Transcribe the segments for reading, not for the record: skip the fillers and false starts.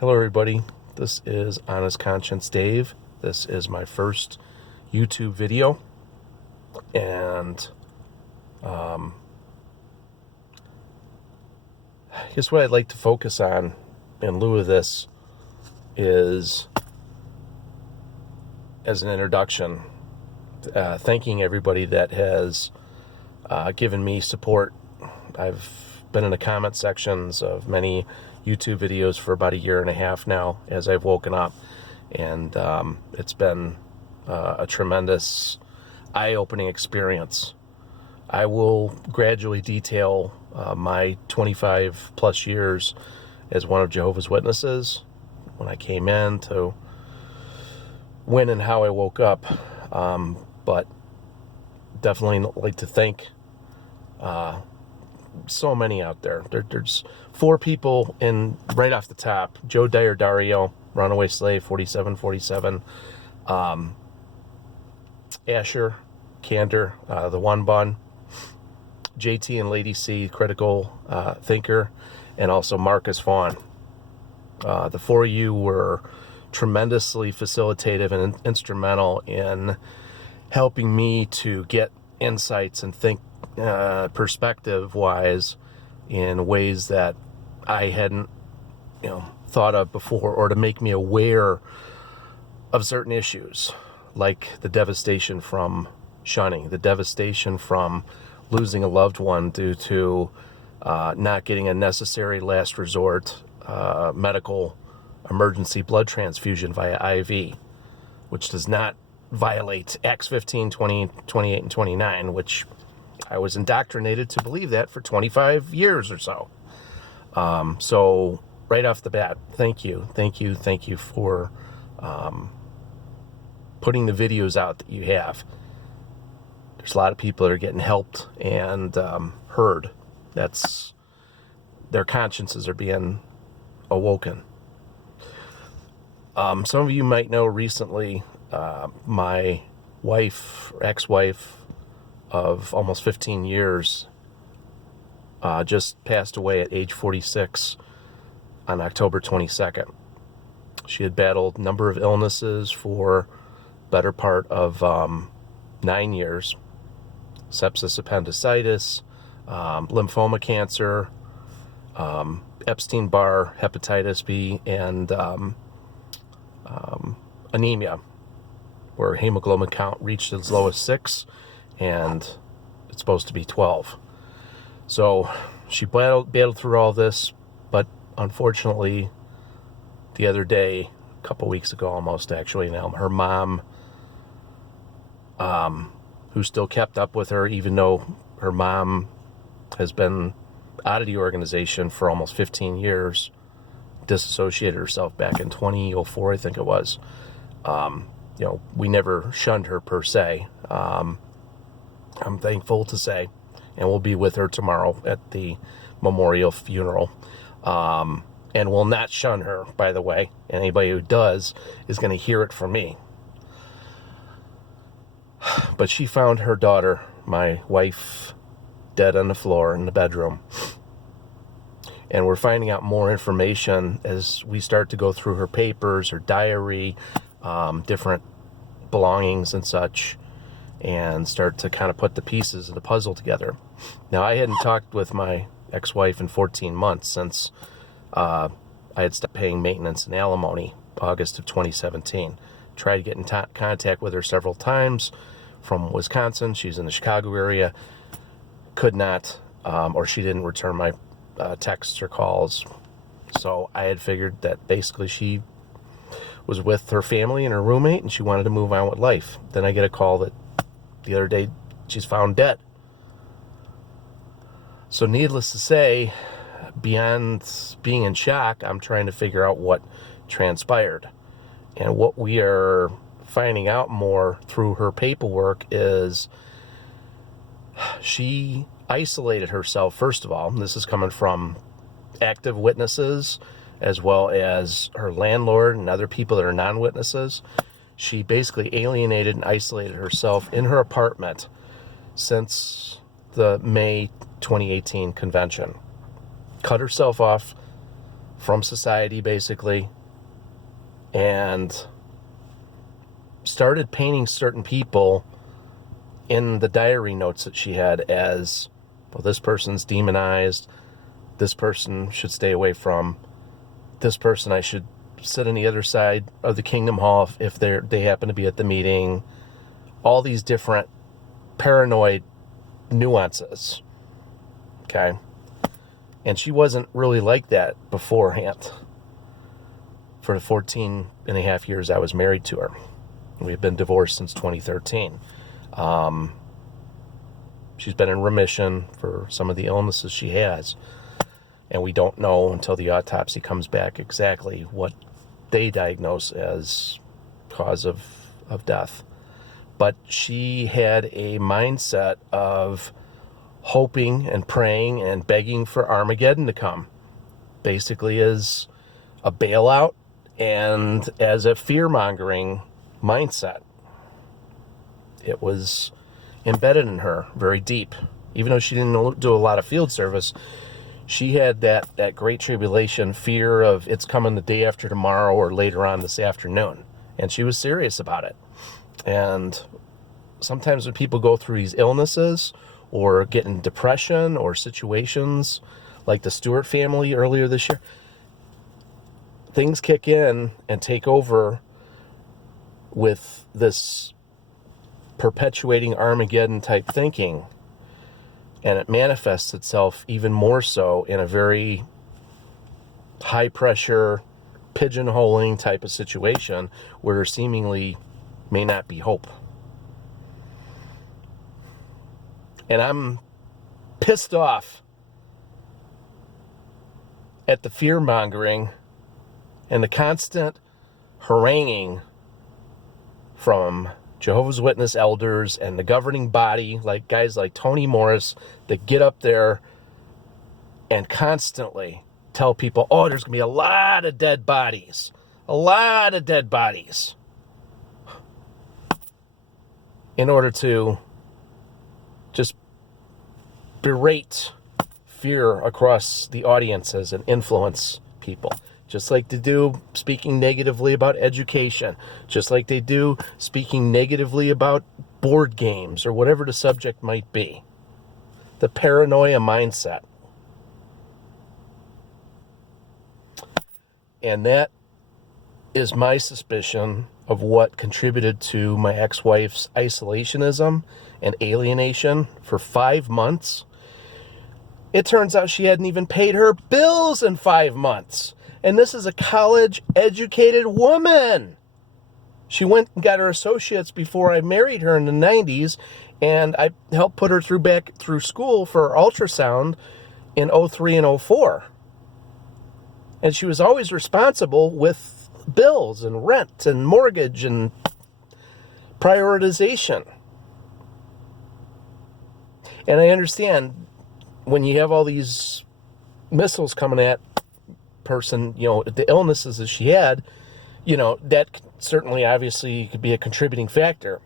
Hello everybody, this is Honest Conscience Dave. This is my first YouTube video, and I guess what I'd like to focus on in lieu of this is, as an introduction, thanking everybody that has given me support. I've been in the comment sections of many YouTube videos for about 1.5 years now as I've woken up, and it's been a tremendous eye-opening experience. I will gradually detail my 25 plus years as one of Jehovah's Witnesses, when I came in, to when and how I woke up, but definitely like to thank so many out there. There's 4 people in right off the top: Joe Dyer Dario, Runaway Slave 4747, Asher Candor, the One Bun, JT and Lady C, Critical Thinker, and also Marcus Vaughn. The 4 of you were tremendously facilitative and instrumental in helping me to get insights and think perspective-wise in ways that I hadn't, thought of before, or to make me aware of certain issues, like the devastation from shunning, the devastation from losing a loved one due to not getting a necessary last resort medical emergency blood transfusion via IV, which does not violate Acts 15, 20, 28, and 29, which I was indoctrinated to believe that for 25 years or so. So right off the bat, thank you for putting the videos out that you have. There's a lot of people that are getting helped and heard. That's, their consciences are being awoken. Some of you might know recently, my wife, or ex-wife of almost 15 years, just passed away at age 46 on October 22nd. She had battled a number of illnesses for better part of 9 years: sepsis, appendicitis, lymphoma cancer, Epstein-Barr, hepatitis B, and anemia, where hemoglobin count reached as low as 6, and it's supposed to be 12. So she battled through all this, but unfortunately, the other day, a couple weeks ago almost actually now, her mom, who still kept up with her, even though her mom has been out of the organization for almost 15 years, disassociated herself back in 2004, I think it was. We never shunned her per se. I'm thankful to say, and we'll be with her tomorrow at the memorial funeral. And will not shun her, by the way. Anybody who does is going to hear it from me. But she found her daughter, my wife, dead on the floor in the bedroom. And we're finding out more information as we start to go through her papers, her diary, different belongings and such, and start to kind of put the pieces of the puzzle together. Now, I hadn't talked with my ex-wife in 14 months since I had stopped paying maintenance and alimony, August of 2017. Tried to get in contact with her several times from Wisconsin. She's in the Chicago area. Could not, or she didn't return my texts or calls. So I had figured that basically she was with her family and her roommate, and she wanted to move on with life. Then I get a call that the other day she's found dead. So needless to say, beyond being in shock, I'm trying to figure out what transpired. And what we are finding out more through her paperwork is she isolated herself, first of all. And this is coming from active witnesses as well as her landlord and other people that are non-witnesses. She basically alienated and isolated herself in her apartment since the May 2018 convention. Cut herself off from society, basically, and started painting certain people in the diary notes that she had as, well, this person's demonized, this person should stay away from, this person I should sit on the other side of the Kingdom Hall if they happen to be at the meeting. All these different paranoid nuances. Okay? And she wasn't really like that beforehand. For the 14 and a half years I was married to her. We've been divorced since 2013. She's been in remission for some of the illnesses she has. And we don't know until the autopsy comes back exactly what they diagnose as cause of death. But she had a mindset of hoping and praying and begging for Armageddon to come. Basically as a bailout and as a fear-mongering mindset. It was embedded in her very deep. Even though she didn't do a lot of field service, she had that great tribulation fear of it's coming the day after tomorrow or later on this afternoon. And she was serious about it. And sometimes when people go through these illnesses or get in depression or situations like the Stewart family earlier this year, things kick in and take over with this perpetuating Armageddon type thinking. And it manifests itself even more so in a very high pressure, pigeonholing type of situation where there seemingly may not be hope. And I'm pissed off at the fear-mongering and the constant haranguing from Jehovah's Witness elders and the governing body, like guys like Tony Morris, that get up there and constantly tell people, oh, there's going to be a lot of dead bodies. A lot of dead bodies. In order to just berate fear across the audiences and influence people. Just like they do speaking negatively about education. Just like they do speaking negatively about board games or whatever the subject might be. The paranoia mindset. And that is my suspicion of what contributed to my ex-wife's isolationism and alienation for 5 months. It turns out she hadn't even paid her bills in 5 months. And this is a college-educated woman. She went and got her associates before I married her in the 90s, and I helped put her back through school for ultrasound in 03 and 04. And she was always responsible with bills and rent and mortgage and prioritization. And I understand when you have all these missiles coming at person, the illnesses that she had, that certainly obviously could be a contributing factor.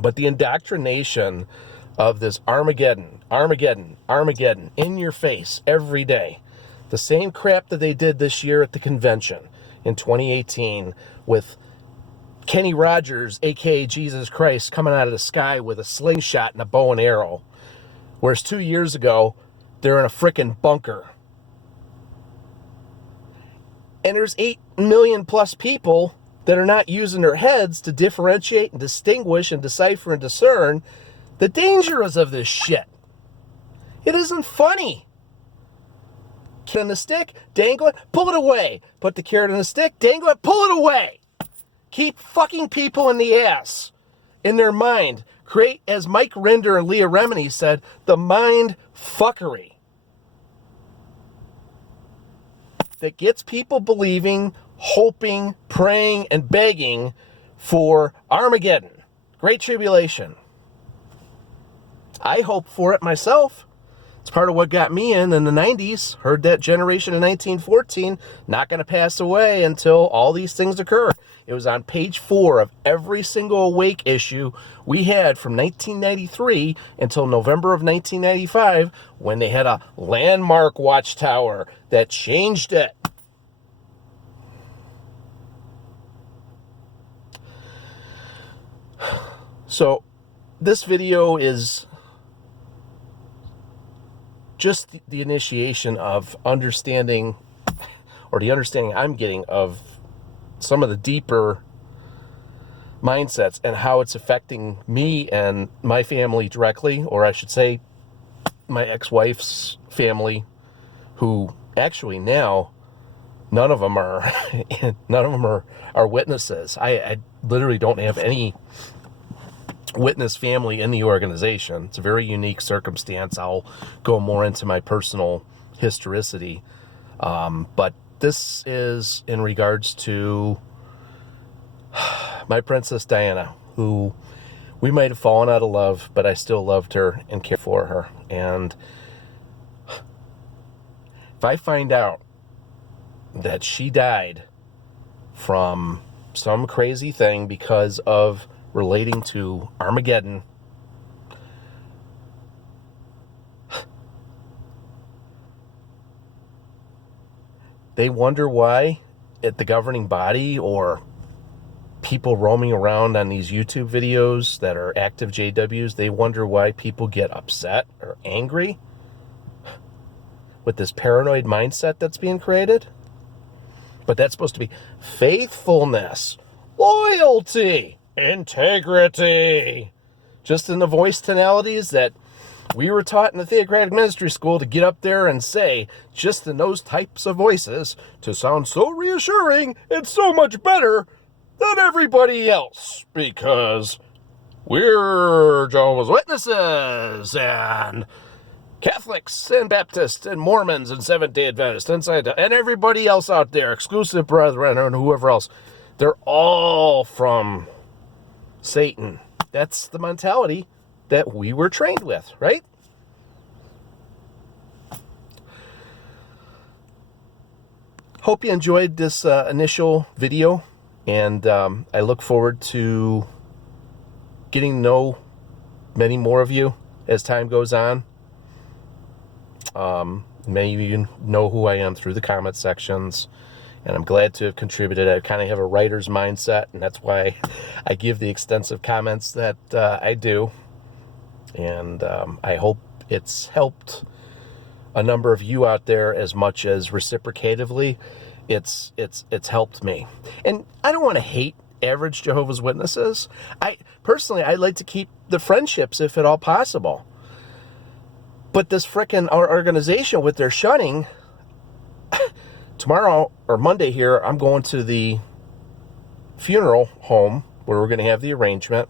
But the indoctrination of this Armageddon in your face every day, the same crap that they did this year at the convention in 2018 with Kenny Rogers, aka Jesus Christ, coming out of the sky with a slingshot and a bow and arrow, whereas 2 years ago they're in a frickin' bunker. And there's 8 million plus people that are not using their heads to differentiate and distinguish and decipher and discern the dangers of this shit. It isn't funny. Carrot on the stick, dangle it, pull it away. Put the carrot on the stick, dangle it, pull it away. Keep fucking people in the ass, in their mind. Create, as Mike Rinder and Leah Remini said, the mind fuckery. That gets people believing, hoping, praying, and begging for Armageddon, Great Tribulation. I hope for it myself. It's part of what got me in the 90s. Heard that generation in 1914, not going to pass away until all these things occur. It was on page 4 of every single Awake issue we had from 1993 until November of 1995, when they had a landmark watchtower that changed it. So this video is just the initiation of understanding, or the understanding I'm getting of some of the deeper mindsets and how it's affecting me and my family directly, or I should say my ex-wife's family, who actually now none of them are witnesses. I literally don't have any witness family in the organization. It's a very unique circumstance. I'll go more into my personal historicity, but this is in regards to my Princess Diana, who we might have fallen out of love, but I still loved her and cared for her. And if I find out that she died from some crazy thing because of relating to Armageddon, they wonder why at the governing body or people roaming around on these YouTube videos that are active JWs, they wonder why people get upset or angry with this paranoid mindset that's being created. But that's supposed to be faithfulness, loyalty, integrity. Just in the voice tonalities that we were taught in the theocratic ministry school to get up there and say, just in those types of voices, to sound so reassuring and so much better than everybody else, because we're Jehovah's Witnesses and Catholics and Baptists and Mormons and Seventh-day Adventists and Scientists and everybody else out there, exclusive brethren and whoever else. They're all from Satan. That's the mentality that we were trained with, right? Hope you enjoyed this initial video, and I look forward to getting to know many more of you as time goes on. Many of you know who I am through the comment sections, and I'm glad to have contributed. I kind of have a writer's mindset, and that's why I give the extensive comments that I do. And I hope it's helped a number of you out there as much as reciprocatively it's helped me. And I don't want to hate average Jehovah's Witnesses. I'd like to keep the friendships if at all possible. But this frickin' organization with their shunning, tomorrow or Monday here, I'm going to the funeral home where we're going to have the arrangement.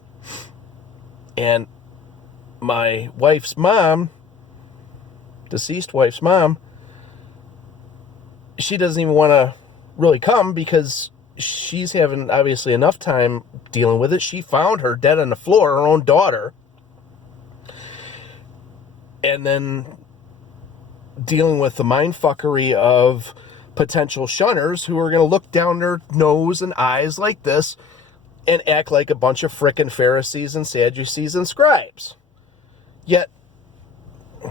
And my wife's mom, deceased wife's mom, she doesn't even want to really come because she's having obviously enough time dealing with it. She found her dead on the floor, her own daughter. And then dealing with the mindfuckery of potential shunners who are going to look down their nose and eyes like this and act like a bunch of frickin' Pharisees and Sadducees and scribes. Yet,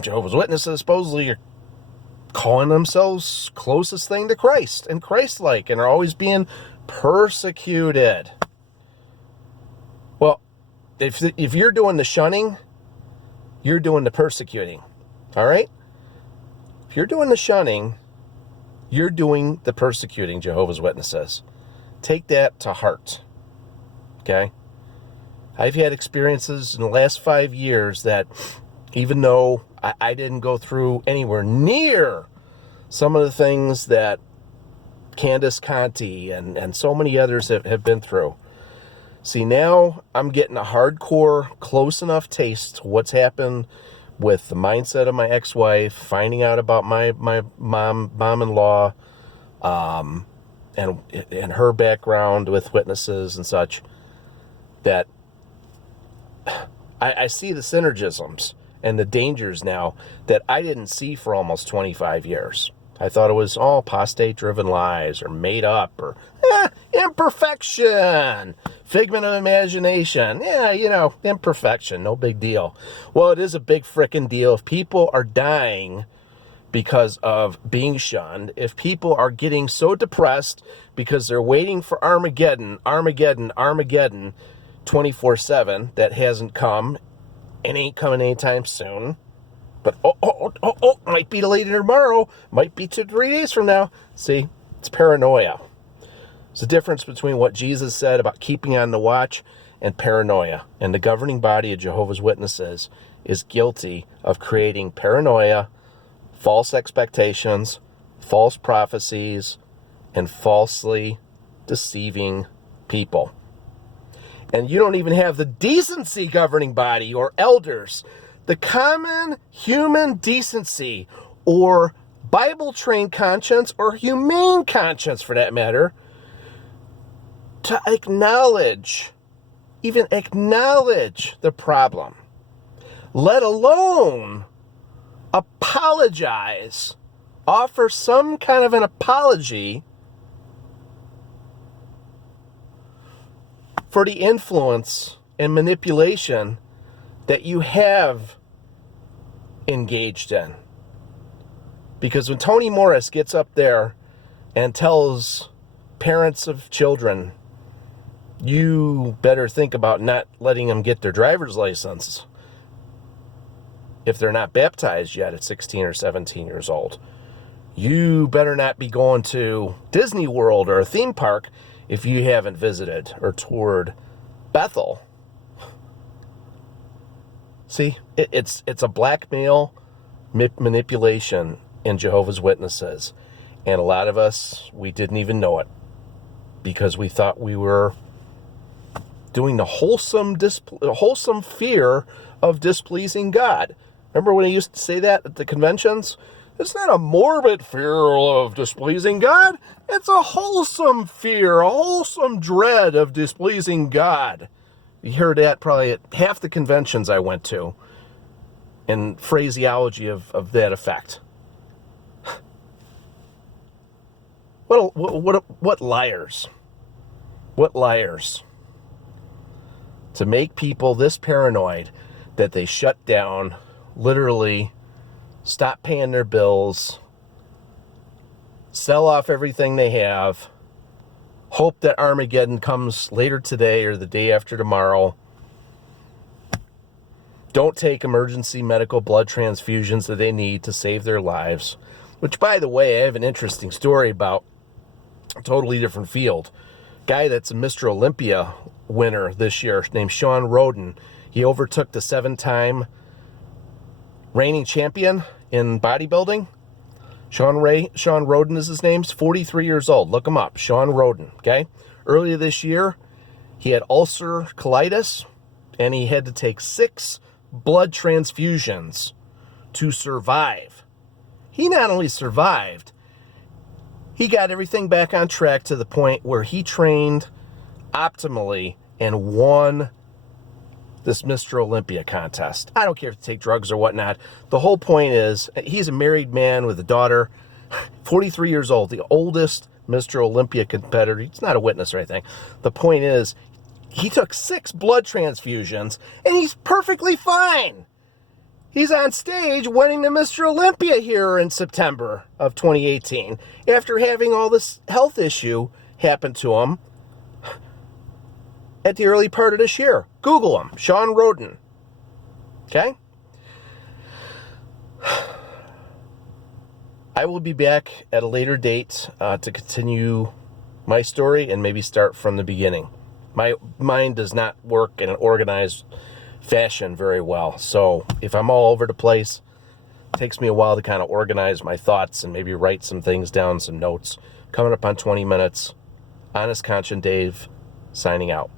Jehovah's Witnesses supposedly are calling themselves closest thing to Christ and Christ-like and are always being persecuted. Well, if you're doing the shunning, you're doing the persecuting, all right? If you're doing the shunning, you're doing the persecuting, Jehovah's Witnesses. Take that to heart, okay? I've had experiences in the last 5 years that even though I didn't go through anywhere near some of the things that Candace Conti and so many others have been through. See, now I'm getting a hardcore, close enough taste to what's happened with the mindset of my ex-wife, finding out about my mom-in-law, and her background with witnesses and such, that I see the synergisms and the dangers now that I didn't see for almost 25 years. I thought it was all apostate-driven lies or made up or imperfection, figment of imagination. Yeah, imperfection, no big deal. Well, it is a big frickin' deal if people are dying because of being shunned, if people are getting so depressed because they're waiting for Armageddon, 24/7 that hasn't come and ain't coming anytime soon. But might be delayed tomorrow, might be 2 to 3 days from now. See, it's paranoia. There's a difference between what Jesus said about keeping on the watch and paranoia. And the governing body of Jehovah's Witnesses is guilty of creating paranoia, false expectations, false prophecies, and falsely deceiving people. And you don't even have the decency governing body or elders, the common human decency or Bible-trained conscience or humane conscience for that matter, to even acknowledge the problem, let alone apologize, offer some kind of an apology for the influence and manipulation that you have engaged in. Because when Toni Morris gets up there and tells parents of children, you better think about not letting them get their driver's license if they're not baptized yet at 16 or 17 years old. You better not be going to Disney World or a theme park if you haven't visited or toured Bethel. See, it's a blackmail manipulation in Jehovah's Witnesses. And a lot of us, we didn't even know it because we thought we were doing the wholesome fear of displeasing God. Remember when he used to say that at the conventions? It's not a morbid fear of displeasing God. It's a wholesome fear, a wholesome dread of displeasing God. You heard that probably at half the conventions I went to, and phraseology of that effect. What liars? What liars? To make people this paranoid that they shut down, literally stop paying their bills, sell off everything they have, hope that Armageddon comes later today or the day after tomorrow, don't take emergency medical blood transfusions that they need to save their lives, which, by the way, I have an interesting story about a totally different field. Guy that's a Mr. Olympia winner this year named Shawn Rhoden. He overtook the 7-time reigning champion in bodybuilding. Shawn Rhoden is his name. He's 43 years old. Look him up. Shawn Rhoden, okay? Earlier this year, he had ulcer colitis, and he had to take 6 blood transfusions to survive. He not only survived, he got everything back on track to the point where he trained optimally and won this Mr. Olympia contest. I don't care if you take drugs or whatnot. The whole point is, he's a married man with a daughter, 43 years old, the oldest Mr. Olympia competitor. He's not a witness or anything. The point is, he took 6 blood transfusions, and he's perfectly fine. He's on stage winning the Mr. Olympia here in September of 2018 after having all this health issue happen to him at the early part of this year. Google him, Shawn Rhoden. Okay? I will be back at a later date to continue my story and maybe start from the beginning. My mind does not work in an organized fashion very well. So if I'm all over the place, it takes me a while to kind of organize my thoughts and maybe write some things down, some notes. Coming up on 20 minutes. Honest Conscience Dave, signing out.